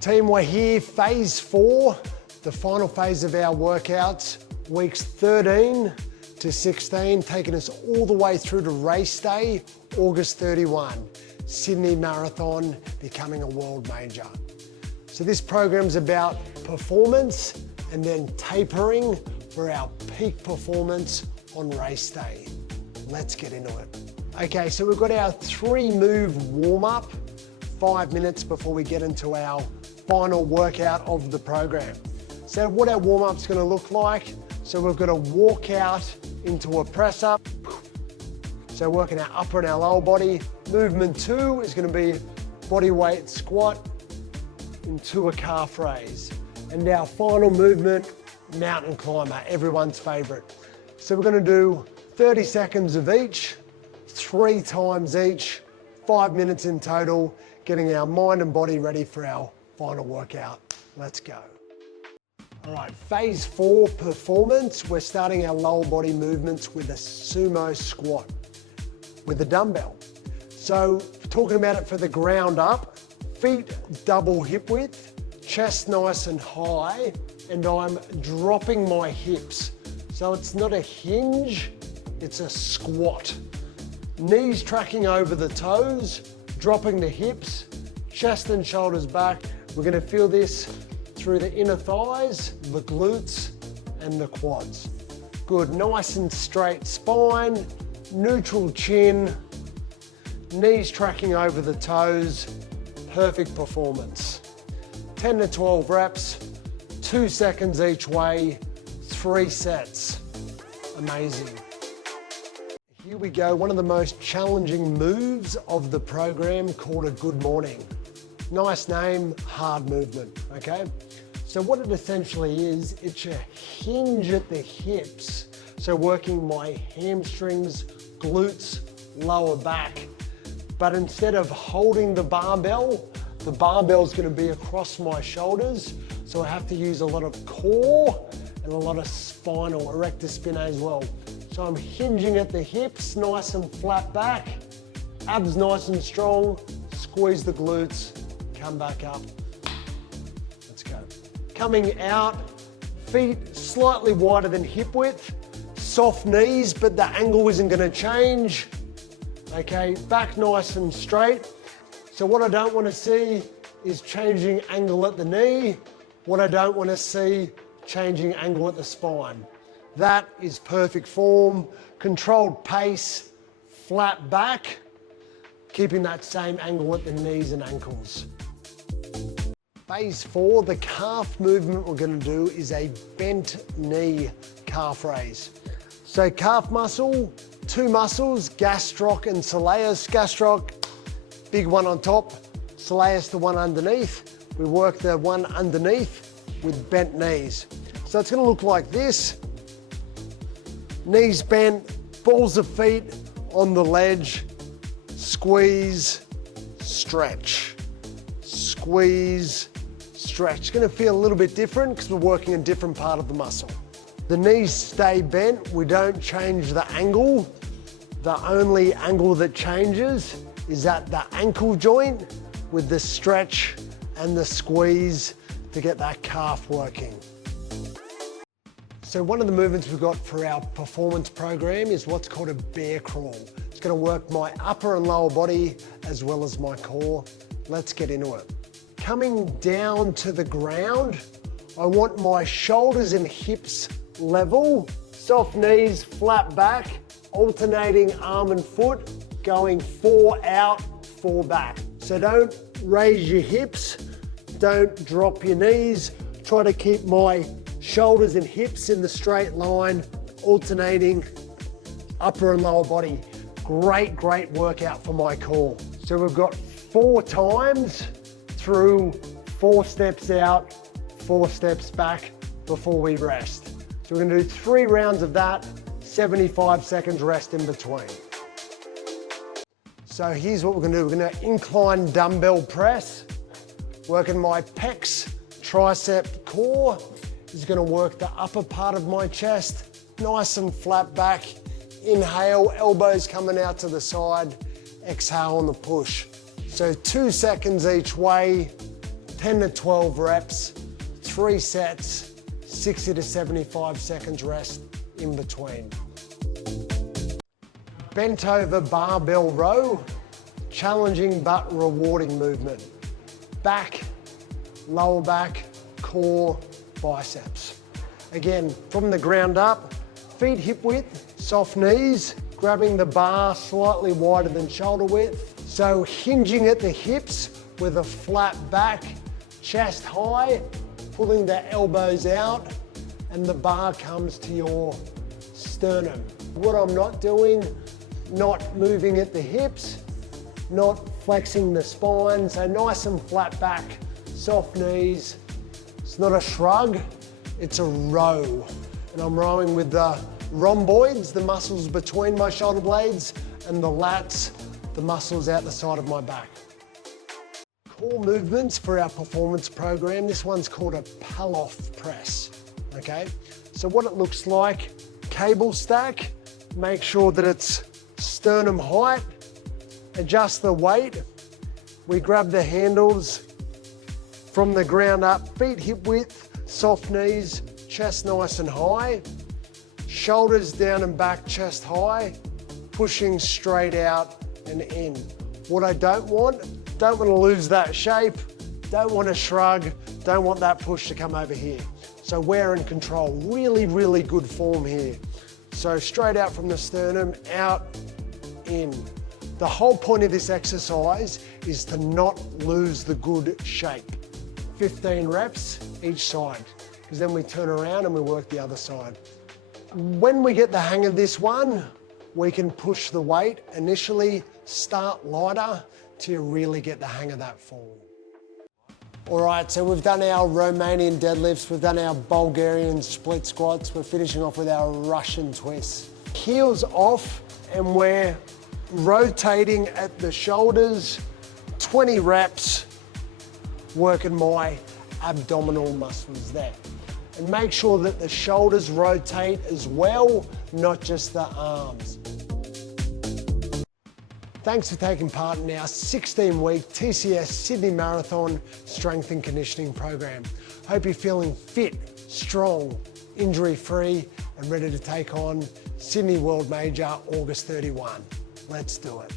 Team, we're here, phase 4, the final phase of our workouts, weeks 13 to 16, taking us all the way through to race day, August 31, Sydney Marathon, becoming a world major. So this program's about performance and then tapering for our peak performance on race day. Let's get into it. Okay, so we've got our 3-move warm-up, 5 minutes before we get into our final workout of the program. So what our warm-up's gonna look like, so we've got a walk out into a press up. So working our upper and our lower body. Movement 2 is gonna be body weight squat into a calf raise. And our final movement, mountain climber, everyone's favorite. So we're gonna do 30 seconds of each, 3 times each, 5 minutes in total, getting our mind and body ready for our final workout. Let's go. All right, phase 4 performance. We're starting our lower body movements with a sumo squat with a dumbbell. So talking about it for the ground up, feet double hip width, chest nice and high, and I'm dropping my hips. So it's not a hinge, it's a squat. Knees tracking over the toes, dropping the hips, chest and shoulders back. We're gonna feel this through the inner thighs, the glutes, and the quads. Good, nice and straight spine, neutral chin, knees tracking over the toes, perfect performance. 10 to 12 reps, 2 seconds each way, 3 sets. Amazing. Here we go, one of the most challenging moves of the program called a good morning. Nice name, hard movement, okay? So what it essentially is, it's a hinge at the hips. So working my hamstrings, glutes, lower back. But instead of holding the barbell's gonna be across my shoulders. So I have to use a lot of core and a lot of spinal, erector spinae as well. So I'm hinging at the hips, nice and flat back, abs nice and strong, squeeze the glutes, come back up. Let's go. Coming out, feet slightly wider than hip width, soft knees, but the angle isn't gonna change. Okay, back nice and straight. So what I don't wanna see is changing angle at the knee. What I don't wanna see, changing angle at the spine. That is perfect form, controlled pace, flat back, keeping that same angle at the knees and ankles. Phase 4, the calf movement we're gonna do is a bent knee calf raise. So calf muscle, 2 muscles, gastroc and soleus. Gastroc, big one on top, soleus the one underneath. We work the one underneath with bent knees. So it's gonna look like this. Knees bent, balls of feet on the ledge, squeeze, stretch, squeeze, stretch. It's gonna feel a little bit different because we're working a different part of the muscle. The knees stay bent, we don't change the angle. The only angle that changes is at the ankle joint with the stretch and the squeeze to get that calf working. So one of the movements we've got for our performance program is what's called a bear crawl. It's gonna work my upper and lower body as well as my core. Let's get into it. Coming down to the ground, I want my shoulders and hips level, soft knees, flat back, alternating arm and foot, going 4 out, 4 back. So don't raise your hips, don't drop your knees, try to keep my shoulders and hips in the straight line, alternating upper and lower body. Great, great workout for my core. So we've got 4 times through 4 steps out, 4 steps back before we rest. So we're gonna do 3 rounds of that, 75 seconds rest in between. So here's what we're gonna do. We're gonna incline dumbbell press, working my pecs, tricep, core. This is gonna work the upper part of my chest, nice and flat back. Inhale, elbows coming out to the side. Exhale on the push. So 2 seconds each way, 10 to 12 reps, 3 sets, 60 to 75 seconds rest in between. Bent over barbell row, challenging but rewarding movement. Back, lower back, core, biceps. Again, from the ground up, feet hip width, soft knees, grabbing the bar slightly wider than shoulder width. So hinging at the hips with a flat back, chest high, pulling the elbows out, and the bar comes to your sternum. What I'm not doing, not moving at the hips, not flexing the spine, so nice and flat back, soft knees. It's not a shrug, it's a row. And I'm rowing with the rhomboids, the muscles between my shoulder blades, and the lats, the muscles out the side of my back. Core movements for our performance program. This one's called a pull-off press, okay? So what it looks like, cable stack, make sure that it's sternum height, adjust the weight. We grab the handles from the ground up, feet hip width, soft knees, chest nice and high, shoulders down and back, chest high, pushing straight out and in. What I don't want to lose that shape, don't want to shrug, don't want that push to come over here. So we're in control, really, really good form here. So straight out from the sternum, out, in. The whole point of this exercise is to not lose the good shape. 15 reps each side, because then we turn around and we work the other side. When we get the hang of this one, we can push the weight. Initially, start lighter till you really get the hang of that form. All right, so we've done our Romanian deadlifts, we've done our Bulgarian split squats, we're finishing off with our Russian twists. Heels off, and we're rotating at the shoulders, 20 reps, working my abdominal muscles there. And make sure that the shoulders rotate as well, not just the arms. Thanks for taking part in our 16-week TCS Sydney Marathon strength and conditioning program. Hope you're feeling fit, strong, injury-free, and ready to take on Sydney World Major August 31. Let's do it.